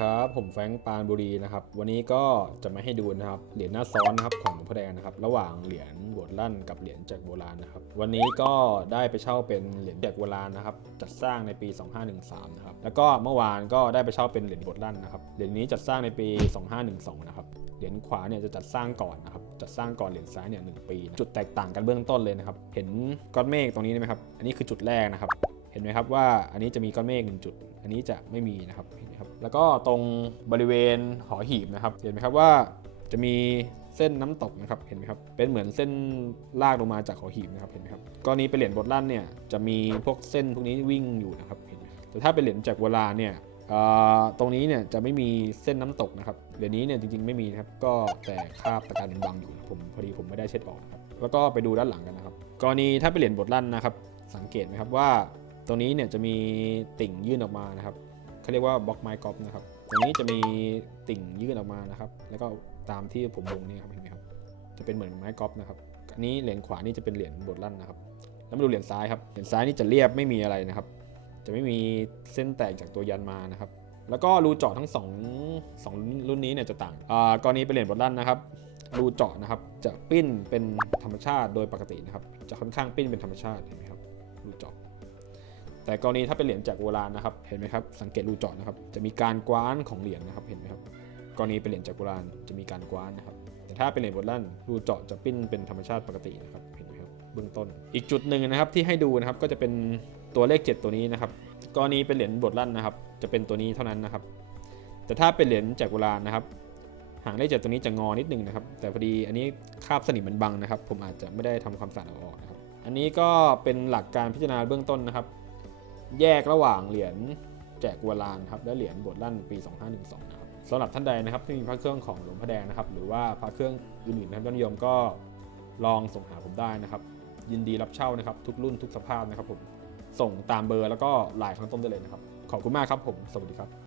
ครับ ผมแฟรงค์ปานบุรีนะครับ วันนี้ก็จะมาให้ดูนะครับ เหรียญหน้าซ้อนนะครับของหลวงพ่อแดงนะครับ ระหว่างเหรียญโบสถ์ลั่นกับเหรียญแจกโบราณนะครับ วันนี้ก็ได้ไปเช่าเป็นเหรียญแจกโบราณนะครับ จัดสร้างในปี 2513 นะครับ แล้วก็เมื่อวานก็ได้ไปเช่าเป็นเหรียญโบสถ์ลั่นนะครับ เหรียญนี้จัดสร้างในปี 2512 นะครับ เหรียญขวาเนี่ยจะจัดสร้างก่อนนะครับ จัดสร้างก่อนเหรียญซ้ายเนี่ยหนึ่งปี จุดแตกต่างกันเบื้องต้นเลยนะครับ เห็นก้อนเมฆตรงนี้ไหมครับ อันนี้คือจุดแรกนะครับ เห็นไหมครับว่าอันนี้จะมีก้อนเมฆหนึ่งจุด อันนี้จะไม่มีนะครับ แล้วก็ตรงบริเวณหอหีบนะครับ เห็นไหมครับว่าจะมีเส้นน้ำตกนะครับ เห็นไหมครับ เป็นเหมือนเส้นลากลงมาจากหอหีบนะครับ เห็นไหมครับกรณีเป็นเหรียญโบทลั่นเนี่ยจะมีพวกเส้นพวกนี้วิ่งอยู่นะครับ เห็นไหมแต่ถ้าเป็นเหรียญจากโบราณเนี่ยตรงนี้เนี่ยจะไม่มีเส้นน้ำตกนะครับ เหรียญนี้เนี่ยจริงๆไม่มีนะครับ ก็แต่คาบตะการมันบังอยู่นะผมพอดีผมไม่ได้เช็ดออกครับ แล้วก็ไปดูด้านหลังกันนะครับ กรณีถ้าเป็นเหรียญบทลั่นนะครับ สังเกตไหมครับว่าตรงนี้เนี่ยจะมีติ่งยื่นออกมานะครับ เขาเรียกว่าบล็อกไม้กอล์ฟนะครับตรงนี้จะมีติ่งยื่นออกมานะครับ แล้วก็ตามที่ผมวงนี่ครับเห็นไหมครับ จะเป็นเหมือนไม้กอล์ฟนะครับ อันนี้เหรียญขวานี่จะเป็นเหรียญบทลั่นนะครับ แล้วมาดูเหรียญซ้ายครับ เหรียญซ้ายนี่จะเรียบไม่มีอะไรนะครับ จะไม่มีเส้นแตกจากตัวยันมานะครับ แล้วก็รูเจาะทั้งสองสองรุ่นนี้เนี่ยจะต่างอ่ากรณีเป็นเหรียญบทลั่นนะครับ รูเจาะนะครับ จะปิ้นเป็นธรรมชาติโดยปกตินะครับ จะค่อนข้างปิ้นเป็นธรรมชาติเห็นไหมครับ รูเจาะ แต่กรณีถ้าเป็นเหรียญจากโบราณนะครับเห็นไหมครับสังเกตรูเจาะนะครับจะมีการกว้านของเหรียญนะครับเห็นไหมครับกรณีเป็นเหรียญจากโบราณจะมีการกว้านนะครับแต่ถ้าเป็นเหรียญโบราณรูเจาะจะปิ้นเป็นธรรมชาติปกตินะครับเห็นไหมครับเบื้องต้น อีกจุดหนึ่งนะครับที่ให้ดูนะครับก็จะเป็นตัวเลข 7 ตัวนี้นะครับกรณีเป็นเหรียญโบราณนะครับ จะเป็นตัวนี้เท่านั้นนะครับ แต่ถ้าเป็นเหรียญจากโบราณนะครับหางเลขเจ็ดตัวนี้จะงอนิดนึงนะครับ แต่พอดีอันนี้คาบสนิมมันบังนะครับ ผมอาจจะไม่ได้ทำความสะอาดอออกนะครับ อันนี้ก็เป็นหลักการพิจารณาเบื้องต้นนะครับ แยกระหว่างเหรียญแจกวัวลานครับและเหรียญบทลั่นปี 2512นะครับสำหรับท่านใดนะครับที่มีพระเครื่องของหลวงพระแดงนะครับหรือว่าพระเครื่องอื่นๆนะครับยอดนิยมก็ลองส่งหาผมได้นะครับ ยินดีรับเช่านะครับ ทุกรุ่นทุกสภาพนะครับผมส่งตามเบอร์แล้วก็ไลน์ข้างต้นได้เลยนะครับ ขอบคุณมากครับผม สวัสดีครับ